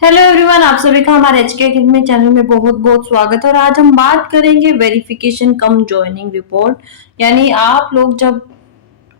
Hello everyone, आप सभी का हमारे एचके अकेडमी चैनल में बहुत बहुत स्वागत है। और आज हम बात करेंगे वेरिफिकेशन कम ज्वाइनिंग रिपोर्ट। यानी आप लोग जब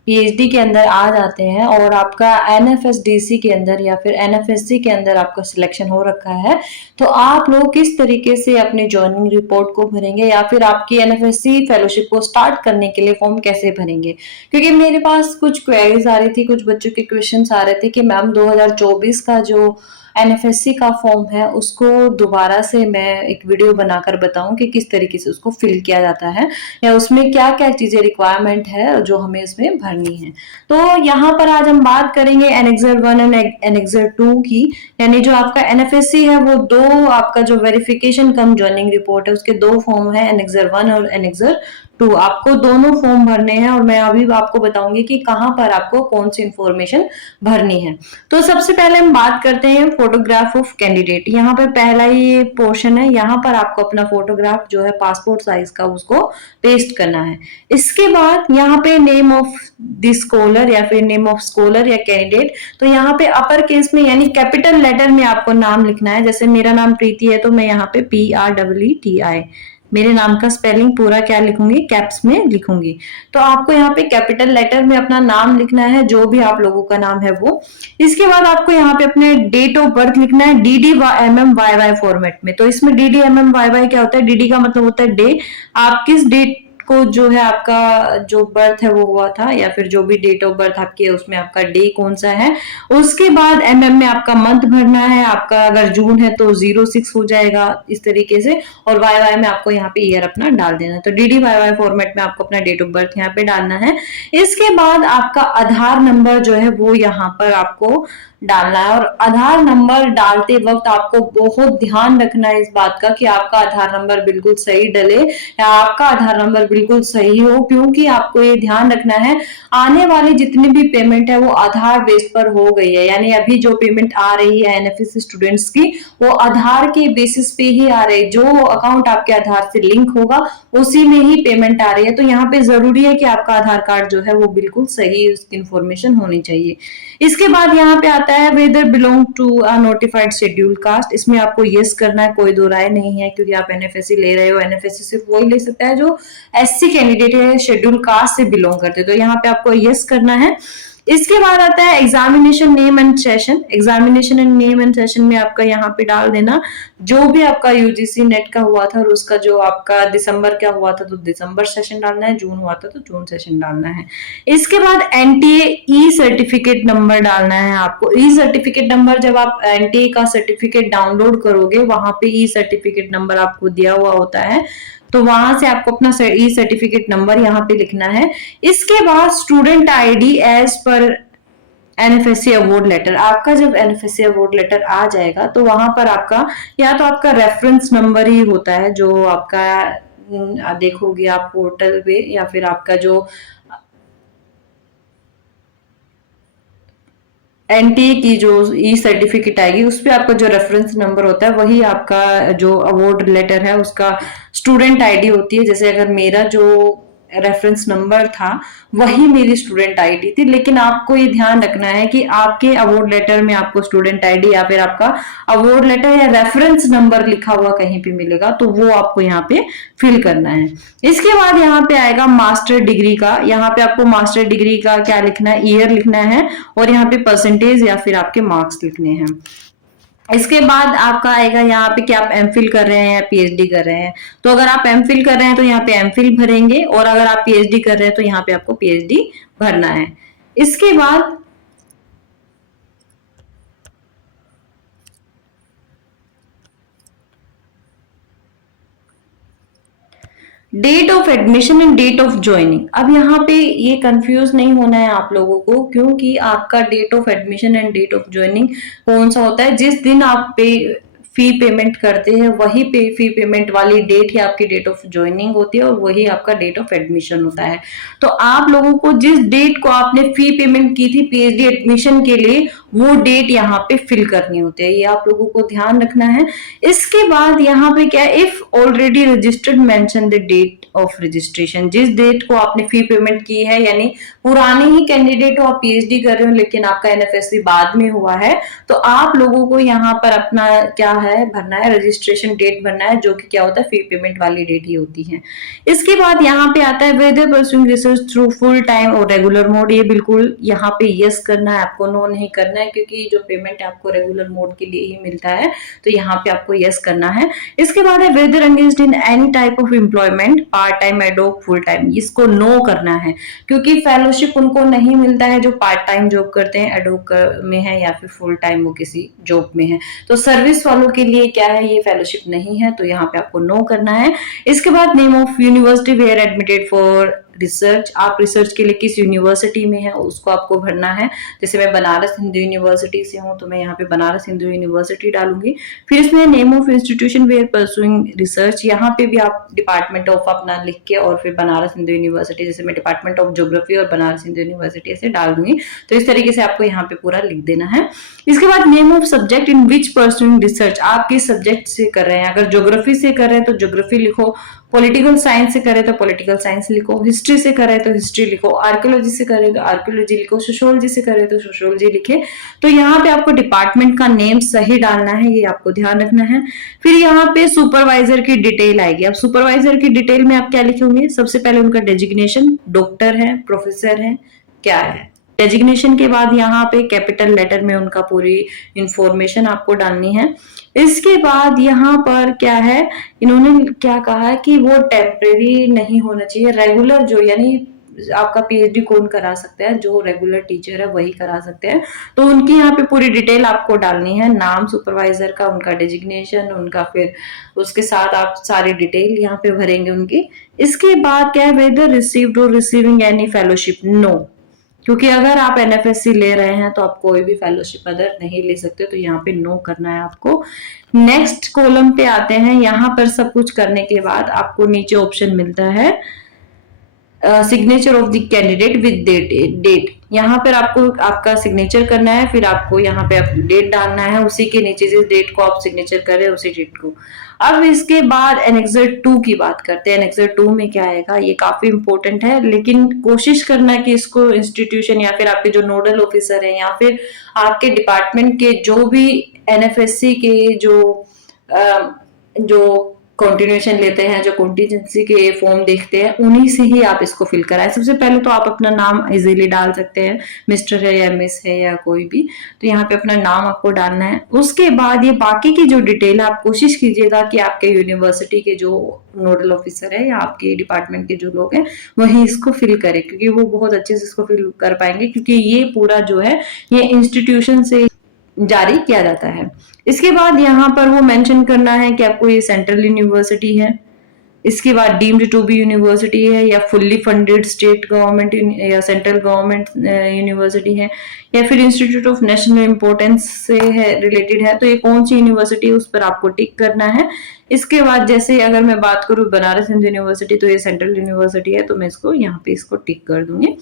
पीएचडी के अंदर आ जाते हैं और आपका एनएफएसडीसी के अंदर या फिर एनएफएससी के अंदर आपका सिलेक्शन हो रखा है, तो आप लोग किस तरीके से अपनी ज्वाइनिंग रिपोर्ट को भरेंगे या फिर आपकी एनएफएससी फेलोशिप को स्टार्ट करने के लिए फॉर्म कैसे भरेंगे। क्योंकि मेरे पास कुछ क्वेरीज आ रही थी, कुछ बच्चों के क्वेश्चंस आ रहे थे कि मैम 2024 का जो एनएफएससी का फॉर्म है उसको दोबारा से मैं एक वीडियो बनाकर बताऊं कि किस तरीके से उसको फिल किया जाता है या उसमें क्या क्या चीजें रिक्वायरमेंट है जो हमें इसमें भरनी है। तो यहाँ पर आज हम बात करेंगे एनेक्सर 1 एंड एनेक्सर 2 की। यानी जो आपका एनएफएससी है वो दो, आपका जो वेरिफिकेशन कम ज्वाइनिंग रिपोर्ट है उसके दो फॉर्म है, एनेक्सर 1 और एनेक्सर 2। आपको दोनों फॉर्म भरने हैं और मैं अभी आपको बताऊंगी कि कहाँ पर आपको कौन सी इंफॉर्मेशन भरनी है। तो सबसे पहले हम बात करते हैं फोटोग्राफ ऑफ कैंडिडेट। यहाँ पर पहला ये पोर्शन है, यहाँ पर आपको अपना फोटोग्राफ जो है पासपोर्ट साइज का उसको पेस्ट करना है। इसके बाद यहाँ पे नेम ऑफ द स्कॉलर या फिर नेम ऑफ स्कॉलर या कैंडिडेट, तो यहाँ पे अपर केस में यानी कैपिटल लेटर में आपको नाम लिखना है। जैसे मेरा नाम प्रीति है तो मैं यहाँ पे PREETI मेरे नाम का स्पेलिंग पूरा क्या लिखूंगी, कैप्स में लिखूंगी। तो आपको यहाँ पे कैपिटल लेटर में अपना नाम लिखना है, जो भी आप लोगों का नाम है वो। इसके बाद आपको यहाँ पे अपने डेट ऑफ बर्थ लिखना है DDMMYY फॉर्मेट में। तो इसमें DDMMYY क्या होता है, DD का मतलब होता है डे, आप किस डेट को जो है आपका जो बर्थ है वो हुआ था या फिर जो भी डेट ऑफ बर्थ आपकी है उसमें आपका डे कौन सा है। उसके बाद MM में आपका मंथ भरना है, आपका अगर जून है तो 06 हो जाएगा इस तरीके से। और YY में आपको यहाँ पे ईयर अपना डाल देना है। तो DDYY फॉर्मेट में आपको अपना डेट ऑफ बर्थ यहाँ पे डालना है। इसके बाद आपका आधार नंबर जो है वो यहाँ पर आपको डालना है। और आधार नंबर डालते वक्त आपको बहुत ध्यान रखना है इस बात का कि आपका आधार नंबर बिल्कुल सही डले या आपका आधार नंबर बिल्कुल सही हो, क्योंकि आपको ये ध्यान रखना है आने वाली जितनी भी पेमेंट है वो आधार बेस पर हो गई है। यानी अभी जो पेमेंट आ रही है एनएफएससी स्टूडेंट्स की वो आधार के बेसिस पे ही आ रही है। जो अकाउंट आपके आधार से लिंक होगा उसी में ही पेमेंट आ रही है। तो यहाँ पे जरूरी है कि आपका आधार कार्ड जो है वो बिल्कुल सही उसकी इंफॉर्मेशन होनी चाहिए। इसके बाद यहाँ पे आता है whether belong to a notified schedule caste. इसमें आपको यस करना है, कोई दो राय नहीं है, क्योंकि आप एनएफएससी ले रहे हो। एनएफएससी सिर्फ वही ले सकता है जो एससी कैंडिडेट है, शेड्यूल कास्ट से बिलोंग करते। तो यहाँ पे आपको यस करना है। इसके बाद आता है examination name and session. Examination and name and session में आपका यहाँ पे डाल देना जो भी आपका यूजीसी नेट का हुआ था और उसका जो आपका दिसंबर का हुआ था तो दिसंबर सेशन डालना है, जून हुआ था तो जून सेशन डालना है। इसके बाद एनटीए ई सर्टिफिकेट नंबर डालना है आपको। ई सर्टिफिकेट नंबर जब आप एनटीए का सर्टिफिकेट डाउनलोड करोगे वहां पे ई सर्टिफिकेट नंबर आपको दिया हुआ होता है, तो वहां से आपको अपना ई सर्टिफिकेट नंबर यहाँ पे लिखना है। इसके बाद student ID as per एनएफएससी award letter. आपका जब एनएफएससी अवार्ड लेटर आ जाएगा तो वहां पर आपका या तो आपका रेफरेंस नंबर ही होता है जो आपका देखोगे आप पोर्टल पे, या फिर आपका जो एनटीए की जो ई सर्टिफिकेट आएगी उस पर आपका जो रेफरेंस नंबर होता है वही आपका जो अवार्ड लेटर है उसका स्टूडेंट आईडी होती है। जैसे अगर मेरा जो रेफरेंस नंबर था वही मेरी स्टूडेंट आईडी थी, लेकिन आपको ये ध्यान रखना है कि आपके अवार्ड लेटर में आपको स्टूडेंट आईडी या फिर आपका अवार्ड लेटर या रेफरेंस नंबर लिखा हुआ कहीं पे मिलेगा तो वो आपको यहाँ पे फिल करना है। इसके बाद यहाँ पे आएगा मास्टर डिग्री का। यहाँ पे आपको मास्टर डिग्री का क्या लिखना है, ईयर लिखना है और यहाँ पे परसेंटेज या फिर आपके मार्क्स लिखने हैं। इसके बाद आपका आएगा यहाँ पे कि आप एमफिल कर रहे हैं या पीएचडी कर रहे हैं। तो अगर आप एमफिल कर रहे हैं तो यहाँ पे एमफिल भरेंगे और अगर आप पीएचडी कर रहे हैं तो यहाँ पे आपको पीएचडी भरना है। इसके बाद date of admission and date of joining. अब यहाँ पे ये कंफ्यूज नहीं होना है आप लोगों को, क्योंकि आपका date of admission and date of joining कौन सा होता है, जिस दिन आप पे फी पेमेंट करते हैं वही पे फी पेमेंट वाली डेट ही आपकी डेट ऑफ ज्वाइनिंग होती है और वही आपका डेट ऑफ एडमिशन होता है। तो आप लोगों को जिस डेट को आपने फी पेमेंट की थी पीएचडी एडमिशन के लिए वो डेट यहाँ पे फिल करनी होती है, ये आप लोगों को ध्यान रखना है। इसके बाद यहाँ पे क्या है, if already registered mention the date of registration, जिस डेट को आपने फी पेमेंट की है, यानी पुराने ही कैंडिडेट हो, आप पीएचडी कर रहे हो लेकिन आपका एनएफएससी बाद में हुआ है, तो आप लोगों को यहाँ पर अपना क्या है भरना है, रजिस्ट्रेशन डेट भरना है, जो कि क्या होता है फी पेमेंट वाली डेट ही होती है। इसके बाद यहाँ पे आता है whether pursuing research through full time और रेगुलर मोड, ये बिल्कुल यहाँ पे यस करना है, आपको नो नहीं करना है, क्योंकि जो पेमेंट आपको रेगुलर मोड के लिए ही मिलता है, तो यहाँ पे आपको यस करना है। इसके बाद है whether engaged in any type of employment, part time, ad hoc, full time, इसको नो करना है, क्योंकि फेलोशिप उनको नहीं मिलता है जो पार्ट टाइम जॉब करते हैं, एडोक में है या फिर फुल टाइम वो किसी जॉब में है। तो सर्विस वालों के लिए क्या है, ये फेलोशिप नहीं है, तो यहाँ पे आपको नो करना है। इसके बाद name of university where admitted for research, आप रिसर्च के लिए किस यूनिवर्सिटी में है उसको आपको भरना है। जैसे मैं बनारस हिंदू यूनिवर्सिटी से हूँ, तो मैं यहाँ पे बनारस हिंदू यूनिवर्सिटी डालूंगी। फिर इसमें name of institution where pursuing research, यहाँ पे भी आप डिपार्टमेंट ऑफ अपना लिख के और फिर बनारस हिंदू यूनिवर्सिटी, जैसे मैं डिपार्टमेंट ऑफ ज्योग्राफी और बनारस हिंदू यूनिवर्सिटी ऐसे डाल दूंगी। तो इस तरीके से आपको यहाँ पे पूरा लिख देना है। इसके बाद name of subject in which pursuing research, आप किस सब्जेक्ट से कर रहे हैं, अगर ज्योग्राफी से कर रहे हैं तो ज्योग्राफी लिखो, पॉलिटिकल साइंस से करे तो पॉलिटिकल साइंस लिखो, हिस्ट्री से करे तो हिस्ट्री लिखो, आर्कियोलॉजी से करे तो आर्कियोलॉजी लिखो, सोशियोलॉजी से करे तो सोशियोलॉजी लिखे। तो यहाँ पे आपको डिपार्टमेंट का नेम सही डालना है, ये आपको ध्यान रखना है। फिर यहाँ पे सुपरवाइजर की डिटेल आएगी। अब सुपरवाइजर की डिटेल में आप क्या लिखेंगे, सबसे पहले उनका डेजिग्नेशन, डॉक्टर है, प्रोफेसर है, क्या है। डेजिग्नेशन के बाद यहाँ पे कैपिटल लेटर में उनका पूरी इंफॉर्मेशन आपको डालनी है। इसके बाद यहाँ पर क्या है, इन्होंने क्या कहा है कि वो टेम्परेरी नहीं होना चाहिए, रेगुलर, जो यानी आपका पीएचडी कौन करा सकता है, जो रेगुलर टीचर है वही करा सकते हैं। तो उनकी यहाँ पे पूरी डिटेल आपको डालनी है, नाम सुपरवाइजर का, उनका डेजिग्नेशन, उनका फिर उसके साथ आप सारी डिटेल यहाँ पे भरेंगे उनकी। इसके बाद क्या है, वेदर रिसीव्ड और रिसीविंग एनी फेलोशिप, नो, क्योंकि अगर आप एनएफएससी ले रहे हैं तो आप कोई भी फेलोशिप अदर नहीं ले सकते, तो यहाँ पे नो करना है आपको। नेक्स्ट कॉलम पे आते हैं, यहाँ पर सब कुछ करने के बाद आपको नीचे ऑप्शन मिलता है signature of the candidate with date, यहाँ पर आपको आपका सिग्नेचर करना है, फिर आपको यहाँ पे डेट डालना है, उसी के नीचे जिस डेट को आप सिग्नेचर कर रहे हैं उसी डेट को। अब इसके बाद एनेक्सर 2 की बात करते हैं। एनेक्सर 2 में क्या आएगा, ये काफी इंपॉर्टेंट है, लेकिन कोशिश करना कि इसको इंस्टीट्यूशन या फिर आपके जो नोडल ऑफिसर है या फिर आपके डिपार्टमेंट के जो भी एनएफएससी के जो कंटिन्यूएशन लेते हैं, जो कॉन्टीजेंसी के फॉर्म देखते हैं, उन्हीं से ही आप इसको फिल कराएं। सबसे पहले तो आप अपना नाम इजीली डाल सकते हैं, मिस्टर है या मिस है या कोई भी, तो यहाँ पे अपना नाम आपको डालना है। उसके बाद ये बाकी की जो डिटेल है, आप कोशिश कीजिएगा कि आपके यूनिवर्सिटी के जो नोडल ऑफिसर है या आपके डिपार्टमेंट के जो लोग हैं वही इसको फिल करें, क्योंकि वो बहुत अच्छे से इसको फिल कर पाएंगे, क्योंकि ये पूरा जो है ये इंस्टीट्यूशन से जारी किया जाता है। इसके बाद यहाँ पर वो मेंशन करना है कि आपको ये सेंट्रल यूनिवर्सिटी है, इसके बाद डीम्ड टू बी यूनिवर्सिटी है या फुल्ली फंडेड स्टेट गवर्नमेंट या सेंट्रल गवर्नमेंट यूनिवर्सिटी है, या फिर इंस्टीट्यूट ऑफ नेशनल इंपॉर्टेंस से है रिलेटेड है, तो ये कौन सी यूनिवर्सिटी है उस पर आपको टिक करना है। इसके बाद जैसे अगर मैं बात करूँ बनारस हिंदू यूनिवर्सिटी, तो ये सेंट्रल यूनिवर्सिटी है, तो मैं इसको यहाँ पे इसको टिक कर दूंगी।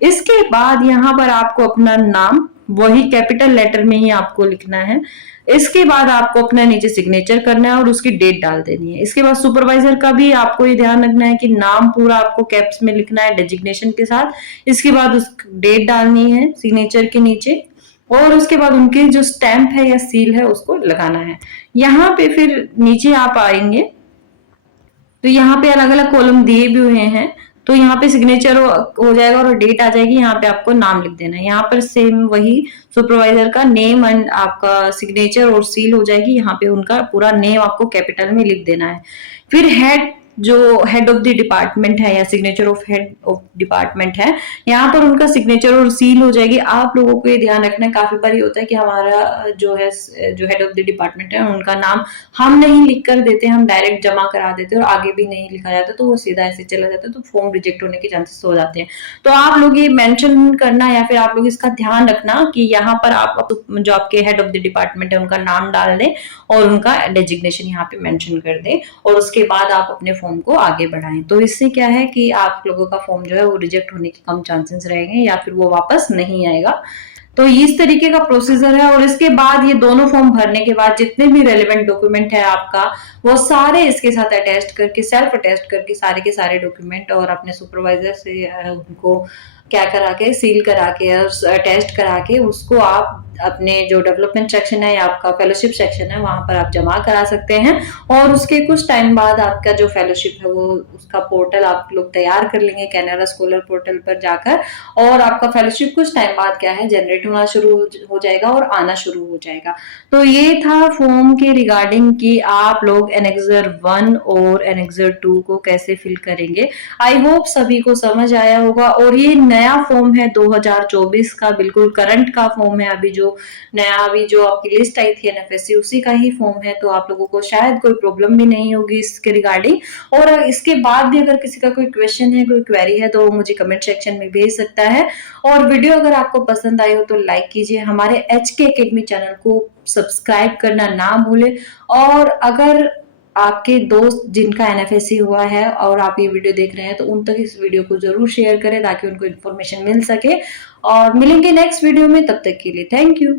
इसके बाद यहाँ पर आपको अपना नाम वही कैपिटल लेटर में ही आपको लिखना है। इसके बाद आपको अपना नीचे सिग्नेचर करना है और उसकी डेट डाल देनी है। इसके बाद सुपरवाइजर का भी आपको ये ध्यान रखना है कि नाम पूरा आपको कैप्स में लिखना है डेजिग्नेशन के साथ। इसके बाद उस डेट डालनी है सिग्नेचर के नीचे, और उसके बाद उनके जो स्टैंप है या सील है उसको लगाना है। यहाँ पे फिर नीचे आप आएंगे तो यहाँ पे अलग अलग कॉलम दिए भी हुए हैं, तो यहाँ पे सिग्नेचर हो जाएगा और डेट आ जाएगी, यहाँ पे आपको नाम लिख देना है। यहाँ पर सेम वही सुपरवाइजर का नेम एंड आपका सिग्नेचर और सील हो जाएगी, यहाँ पे उनका पूरा नेम आपको कैपिटल में लिख देना है। फिर जो हेड ऑफ द डिपार्टमेंट है या signature of head of department है, यहाँ पर उनका सिग्नेचर और सील हो जाएगी। आप लोगों को ये ध्यान रखना है, काफी बार होता है कि हमारा जो हेड ऑफ द डिपार्टमेंट है उनका नाम हम नहीं लिख कर देते, हम डायरेक्ट जमा करा देते हैं और आगे भी नहीं लिखा जाता, तो वो सीधा ऐसे चला जाता है, तो फॉर्म रिजेक्ट होने के चांसेस हो जाते हैं। तो आप लोग ये मेंशन करना या फिर आप लोग इसका ध्यान रखना कि यहाँ पर आप जो आपके हेड ऑफ द डिपार्टमेंट है उनका नाम डाल दें और उनका डेजिग्नेशन यहाँ पे मेंशन कर दें, और उसके बाद आप अपने फॉर्म को आगे बढ़ाएं। तो इससे क्या है कि आप लोगों का फॉर्म जो है वो रिजेक्ट होने के कम चांसेस रहेंगे या फिर वो वापस नहीं आएगा। तो इस तरीके का प्रोसीजर है। और इसके बाद ये दोनों फॉर्म भरने के बाद जितने भी रेलिवेंट डॉक्यूमेंट है आपका, वो सारे इसके साथ अटैच करके, सेल्फ अटैच करके सारे के सारे डॉक्यूमेंट, और अपने सुपरवाइजर से उनको क्या करा के, सील करा के और अटैच करा के उसको आप अपने जो डेवलपमेंट सेक्शन है या आपका फेलोशिप सेक्शन है वहां पर आप जमा करा सकते हैं। और उसके कुछ टाइम बाद आपका जो फेलोशिप है वो उसका पोर्टल आप लोग तैयार कर लेंगे कैनाडा स्कॉलर पोर्टल पर जाकर, और आपका फेलोशिप कुछ टाइम बाद क्या है जनरेट होना शुरू हो जाएगा और आना शुरू हो जाएगा। तो ये था फॉर्म के रिगार्डिंग कि आप लोग एनेक्सर 1 और एनेक्सर 2 को कैसे फिल करेंगे। आई होप सभी को समझ आया होगा। और ये नया फॉर्म है 2024 का, बिल्कुल करंट का फॉर्म है। अभी जो नया अभी जो आपकी लिस्ट आई थी एनएफएससी उसी का ही फॉर्म है, तो आप लोगों को शायद कोई प्रॉब्लम भी नहीं होगी इसके रिगार्डिंग। और इसके बाद भी अगर किसी का कोई क्वेश्चन है, कोई क्वेरी है, तो मुझे कमेंट सेक्शन में भेज सकता है। और वीडियो अगर आपको पसंद आई हो तो लाइक कीजिए, हमारे एचके एकेडमी चैनल को सब्सक्राइब करना ना भूले। और अगर आपके दोस्त जिनका एनएफएससी हुआ है और आप ये वीडियो देख रहे हैं तो उन तक इस वीडियो को जरूर शेयर करें ताकि उनको इन्फॉर्मेशन मिल सके। और मिलेंगे नेक्स्ट वीडियो में, तब तक के लिए थैंक यू।